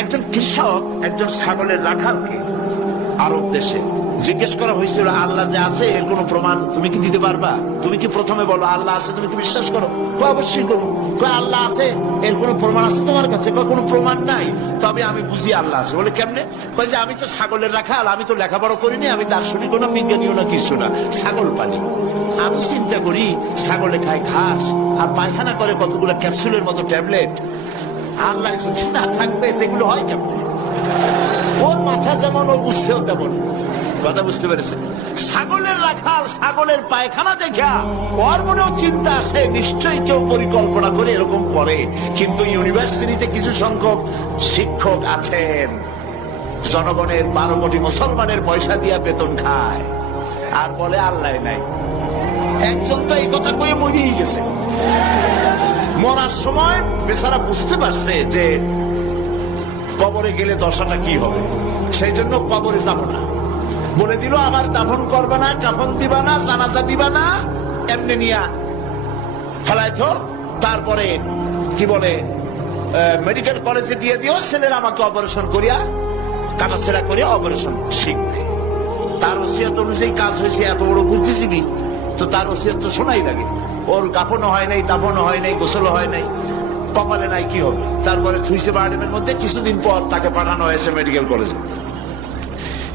একজন কৃষক একজন ছাগলের রাখালকে আরব দেশে জিজ্ঞেস করা হয়েছিল, আল্লাহ যে আছে এর কোন প্রমাণ তুমি কি দিতে পারবা? তুমি কি প্রথমে বলো আল্লাহ আছে, তুমি কি বিশ্বাস করো? অবশ্যই করো। আল্লাহ আছে এর কোন প্রমাণ আছে তোমার কাছে? কোনো প্রমাণ নাই, তবে আমি বুঝি আল্লাহ আছে। বলে কেমনে? যে আমি তো ছাগলের রাখাল, আমি তো লেখাপড়া করিনি, আমি দার্শনিক না বিজ্ঞানীও না কিছু না, ছাগল পালি। আমি চিন্তা করি ছাগলে খায় ঘাস আর পায়খানা করে কতগুলো ক্যাপসুলের মতো ট্যাবলেট, আল্লাহ যদি না থাকবে এগুলো হয় কেমন? ওর মাথা যেমন ও বুঝছেও তেমন। কথা বুঝতে পেরেছে? ছাগলের রাখাল ছাগলের পায়খানা দেখা ওর মনেও চিন্তা আসে, নিশ্চয়ই কেউ পরিকল্পনা করে এরকম করে। কিন্তু ইউনিভার্সিটিতে কিছু সংখ্যক শিক্ষক আছেন জনগণের 12 কোটি মুসলমানের পয়সা দিয়া বেতন খায় আর বলে আল্লাহ নাই। একজন তো এই কথা কয়ে মরিয়ে গেছে। মরার সময় বেচারা বুঝতে পারছে যে কবরে গেলে দশাটা কি হবে, সেই জন্য কবরে যাব না। বলে দিল আমার দাফন করবে না, কাফন দিবা না, জানাজা দিবা না, এমনি নিয়া ফেলাইতো। তারপরে কি বলে মেডিকেল কলেজে দিয়ে দিও, ছেলেরা আমাকে অপারেশন করিয়া কাটাছেড়া করিয়া অপারেশন শিখবে। তার ওসিয়ত অনুযায়ী কাজ হয়েছে, এত বড় বুদ্ধিজীবী, তো তার ওসিয়ত তো শোনাই লাগে। ওর কাফনও হয় নাই, দাফনও হয় নাই, গোসলও হয় নাই, কপালে নাই, কি হবে? তারপরে থুইছে বার্ডেমের মধ্যে। কিছুদিন পর তাকে পাঠানো হয়েছে মেডিকেল কলেজে।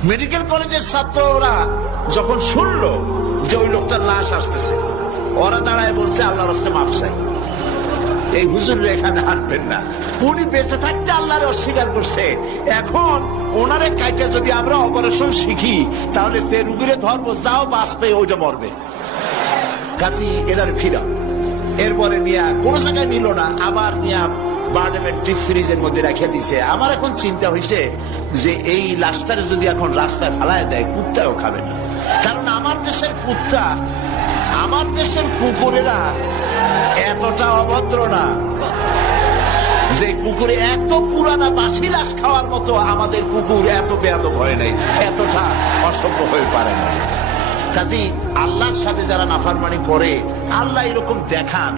মেডিকেল কলেজের ছাত্ররা যখন শুনলো যে ওই লোকটার লাশ আসতেছে, ওরা দাঁড়ায় বলছে আল্লাহর রাস্তে মাফ চাই, এই হুজুর এখানে আনবেন না। উনি বেঁচে থাকতে আল্লাহরে অস্বীকার করছে, এখন ওনারে কাইটা যদি আমরা অপারেশন শিখি তাহলে যে রুগীরে ধরবো যাও বাঁচবে ওইটা মরবে। কাজী এদারে ফিরা। এরপরে নিয়া কোন জায়গায় নিল না, আবার নিয়া বার্ডেমের ডিপ ফ্রিজের মধ্যে রেখে দিছে। আমার এখন চিন্তা হয়েছে যে এই লাশটারে যদি এখন রাস্তায় ফেলায় দেয় কুত্তাও খাবে না। কারণ আমার দেশের কুত্তা, আমার দেশের কুকুরেরা এতটা অভদ্র না যে কুকুরে এত পুরানা বাসি লাশ খাওয়ার মতো আমাদের কুকুর এত বেয়াদব হয় নাই, এতটা অসভ্য হয়ে পারে না। কাজী আল্লাহর সাথে যারা নাফরমানি করে আল্লাহ এরকম দেখান।